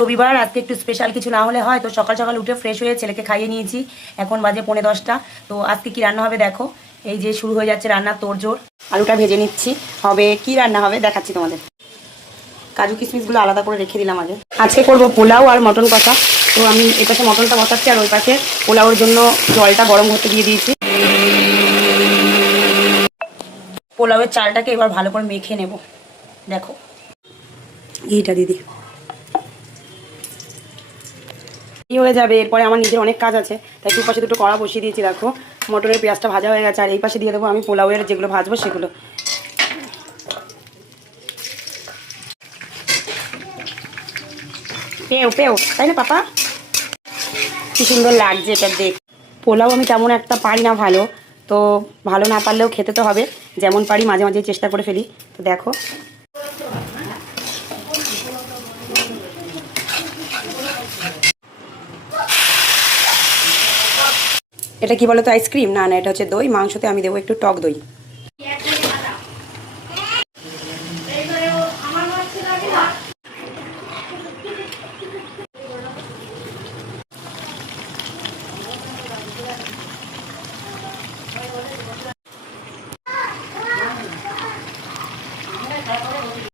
রবিবার আজকে একটু স্পেশাল কিছু না হলে হয়, তো সকাল সকাল উঠে ফ্রেশ হয়ে ছেলেকে খাইয়ে নিয়েছি। এখন বাজে 9:45। তো আজকে কি রান্না হবে দেখো, এই যে শুরু হয়ে যাচ্ছে রান্নার তোড়জোড়। আলুটা ভেজে নিচ্ছি, হবে কি রান্না হবে দেখাচ্ছি তোমাদের। কাজু কিশমিশগুলো আলাদা করে রেখে দিলাম আগে। আজকে করব পোলাও আর মটন কষা। তো আমি এই পাশে মটনটা বসাচ্ছি আর ওই পাশে পোলাওর জন্য জলটা গরম হতে দিয়ে দিয়েছি। পোলাওয়ের চালটাকে এবার ভালো করে মেখে নেব। দেখো ঘিটা দিদি হয়ে যাবে, এরপরে আমার নিজের অনেক কাজ আছে, তাই দু পাশে দুটো কড়া বসিয়ে দিয়েছি। দেখো মটনের পেঁয়াজটা ভাজা হয়ে গেছে, আর এই পাশে দিয়ে দেবো আমি পোলাওয়ের যেগুলো ভাজবো সেগুলো। পেও পেও তাই না পাপা? কি সুন্দর লাগছে এটা দেখ। পোলাও আমি তেমন একটা পারি না ভালো, তো ভালো না পারলেও খেতে তো হবে, যেমন পারি মাঝে মাঝে চেষ্টা করে ফেলি। তো দেখো এটা কি বলো তো, আইসক্রিম? না না, এটা হচ্ছে দই। মাংসতে আমি দেবো একটু টক দই।